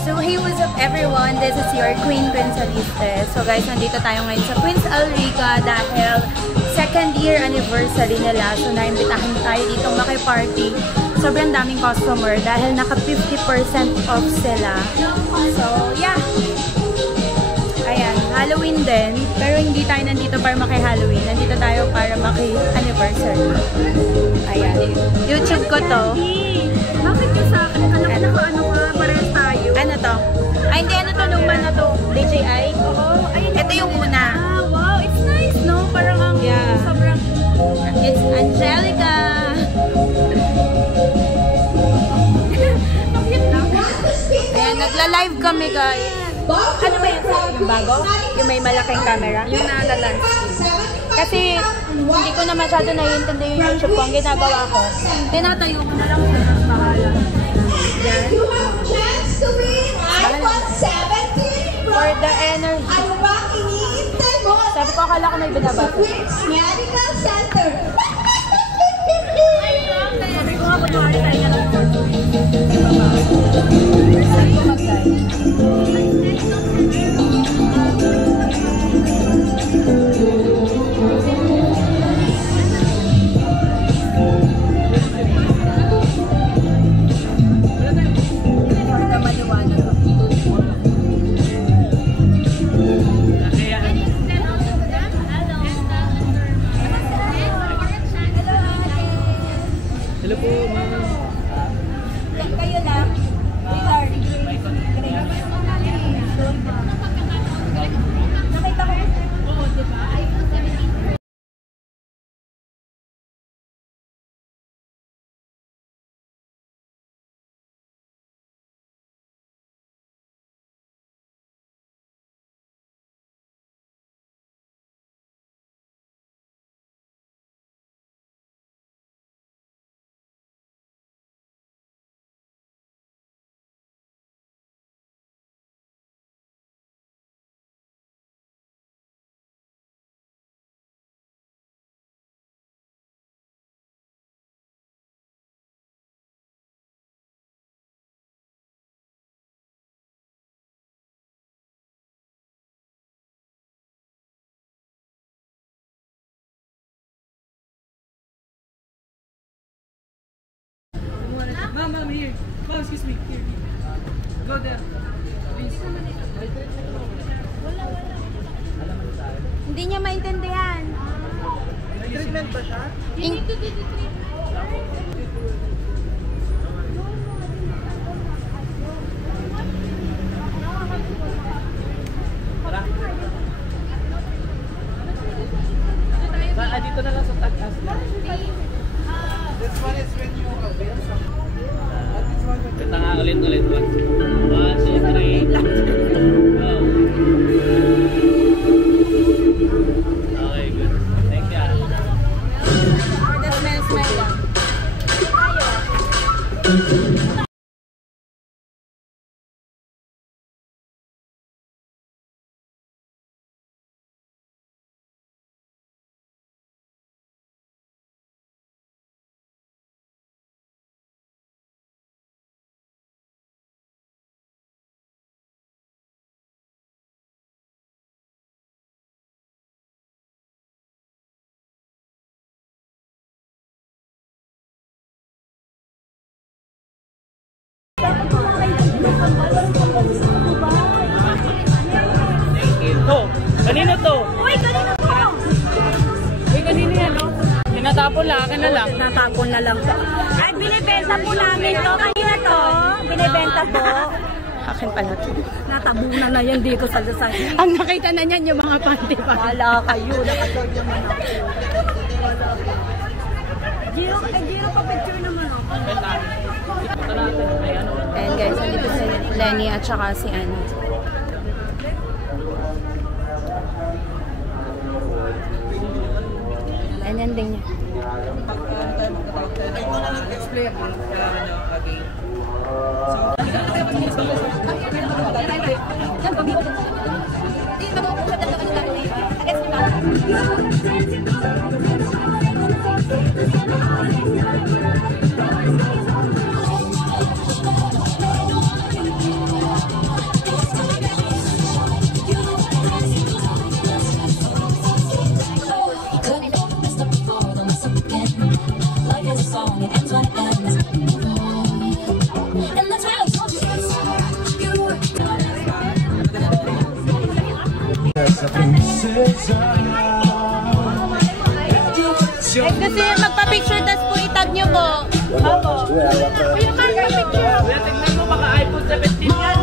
So hey, what's up everyone? This is your Queen Saliste. So guys, nandito tayo ngayon sa Queens Alrica dahil second year anniversary nila. So naimbitahan tayo dito makiparty. Sobrang daming customer dahil naka 50% off sila. So yeah. Ayan, Halloween din. Pero hindi tayo nandito para maki-Halloween. Nandito tayo para maki-anniversary. Ayan. YouTube ko to. Bakit ka sa akin? Ano ka? Parehas tayo. Ano to? Ay, hindi. Ano to? Luma na to. DJI? Oo. Ito yung una. Ah, wow. It's nice, no? Parang ang sobrang... It's Angelica. Ayan, nagla-live kami, guys. Ano ba yun? Yung bago? Yung may malaking camera? Yung nalalands. Kasi hindi ko na masyado naiintindi yung YouTube ko. Ang ginagawa ko, tinatayo ko na lang sa bahala. For the energy. Sabi ko, akala ko may binabasa. Medical Center. Sabi ko nga, kunwari tayo na lang. Sabi ko mag-live. Hello po, ma'am. Kayo lang. Nakita ko. Oo, diba? Ma'am, here. Ma'am, excuse me. Here. Go there. Please. Hindi niya maintindihan. Treatment ba siya? Tara. Dito na lang sa tagas. This one is when you avail something. Kita nga ulit-ulit. 1, 2, 3. Wow. Okay, good. Thank you. For the smell lang. Kanino to? Uy, kanina po! Uy, kanino yan, no? Tinatapon lang, akin na lang. Natapon na lang po. Ay, binibenta po namin to. Kanina to. Binibenta po. Akin pala ito. Natabunan na yan dito sa Lasal. Ang nakita na niyan yung mga panty pa. Wala kayo. Nakatawag naman ako. Giro pa picture naman ako. And guys, nandito si Lenny at saka si Annie. Ganyan din niya. Ito na nag-explain ako again. So Eh, kasi magpa-picture, tas po itag nyo po. Opo. Yung picture. Tingnan mo, baka iPhone 17 yan.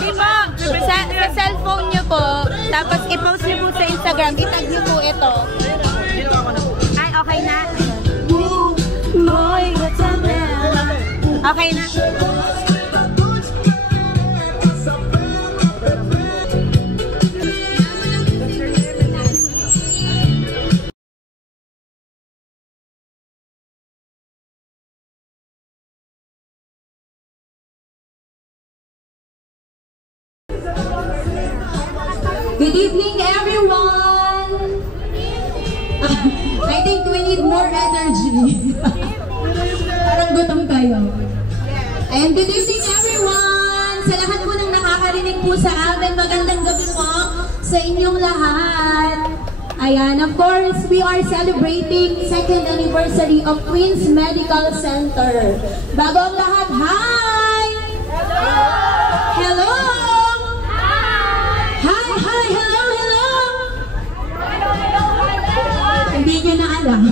Di ba? Sa cellphone nyo po, tapos i-post nyo po sa Instagram, itag nyo po ito. Ay, okay na? Okay na. Good evening, everyone! I think we need more energy. Parang gutom kayo. And good evening, everyone! Sa lahat po ng nakakarinig po sa amin, magandang gabi po sa inyong lahat. Ayan, of course, we are celebrating 2nd anniversary of Queen's Medical Center. Bago ang lahat, hi! Hello! Hindi niya na alam.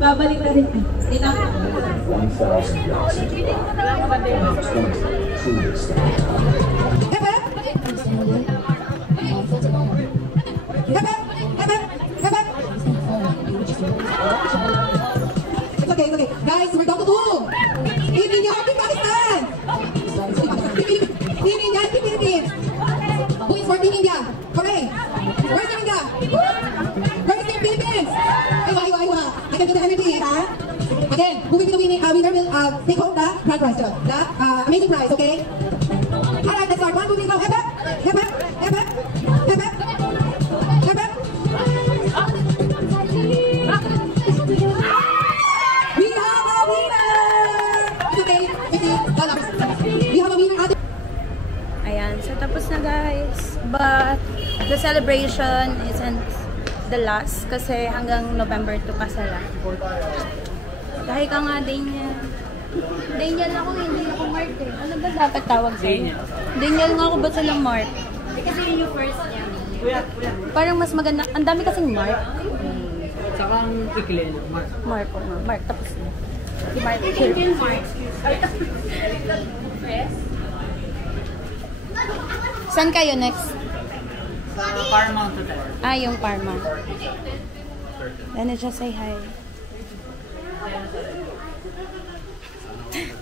Babalik na rin. Dito. It's okay, it's okay. Guys, we're going to do. Team India, Team Pakistan. Team India, Team Philippines. Who is for Team India? Correct. Where's Team India? Where's Team Philippines? Aywa. I can do the energy, huh? Again, who will be the winner will take home the grand prize, the amazing prize, okay? Alright, let's start. 1, 2, 3, go. Hep, hep. Hep, hep. Hep, hep. Hep, hep. Hep, hep. We have a winner! It's okay. We have a winner. Ayan, so tapos na guys. But the celebration isn't the last kasi hanggang November 2 pa sila. Dahil ka nga, Daniel. Daniel ako, hindi ako Mart eh. Ano ba dapat tawag sa'yo? Daniel nga ako, ba't silang Mart? Kasi yun yung first niya. Parang mas maganda. Ang dami kasing Mart. Saka ang ikilin, Mark. Mark, Mark, tapos na. Si Mark. Saan kayo next? Sa Paramount Hotel. Ah, yung Paramount. Then just say hi.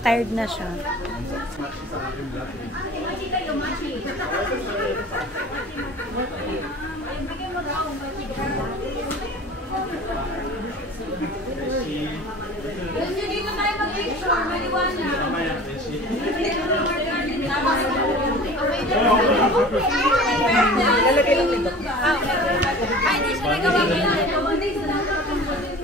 Tired na siya. Dito tayo mag-picture, maliwanag.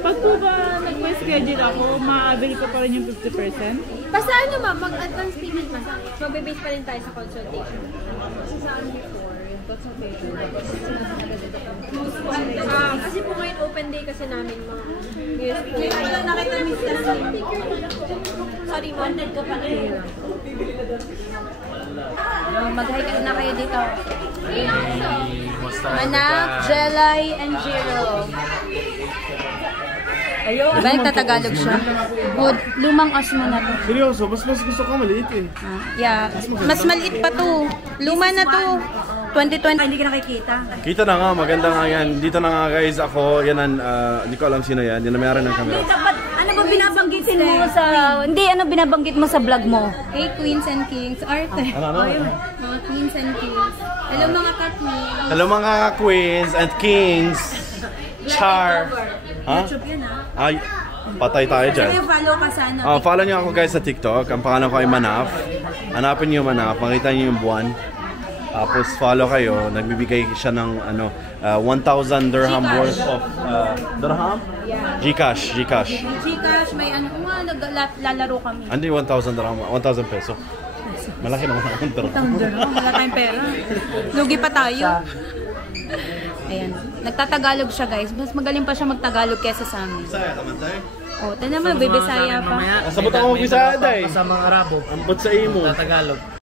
Pag po ba nag-schedule ako, ma-avail ko pa rin yung 50%? Basta ano ma'am, mag-advance payment ma'am. Magbe-base pa rin tayo sa consultation. Kasi sa amin before, yung consultation, kasi po ngayon open day kasi namin mga Ngayon lang nakita miss na sorry ma'am, ka pa kayo. Mag-hi na kayo dito. Anak, Jelay, and Jiro. Ayun. Diba nagtatagalog siya? O, lumang asma na to. Seryoso, mas gusto ko maliit eh. Yeah. Mas maliit pa to. Luma na to. 2020. Hindi ka nakikita. Kita na nga, maganda nga yan. Dito na nga guys, ako, yan ang, hindi ko alam sino yan. Yan ang mayroon ng camera. Ano ba binabanggitin mo sa... Hindi, ano binabanggit mo sa vlog mo? Hey, Queens and Kings. Arte. Ano? Mga Queens and Kings. Hello mga katmi. Hello mga queens and kings. Char. Ha? YouTube yun ha. Ay, patay tayo dyan. Kasi follow ka sana. Follow nyo ako guys sa TikTok. Ang pangalan ko ay Manaf. Hanapin nyo Manaf. Makita nyo yung buwan. Tapos follow kayo. Nagbibigay siya ng 1,000 dirham worth of dirham? Yeah. Gcash. Gcash, may ano nga, naglalaro kami. Hindi 1,000 dirham. 1,000 peso. Malaki naman ang dirham. Wala tayong pera. Lugi pa tayo. Ayan. Nagtatagalog siya guys. Mas magaling pa siya magtagalog kesa sa amin. Bisaya naman tayo. O, tayo naman, bibisaya pa. Sabot ako mag-Bisaya day. Sa mga Arabo. Ambot sa imo. Tagalog.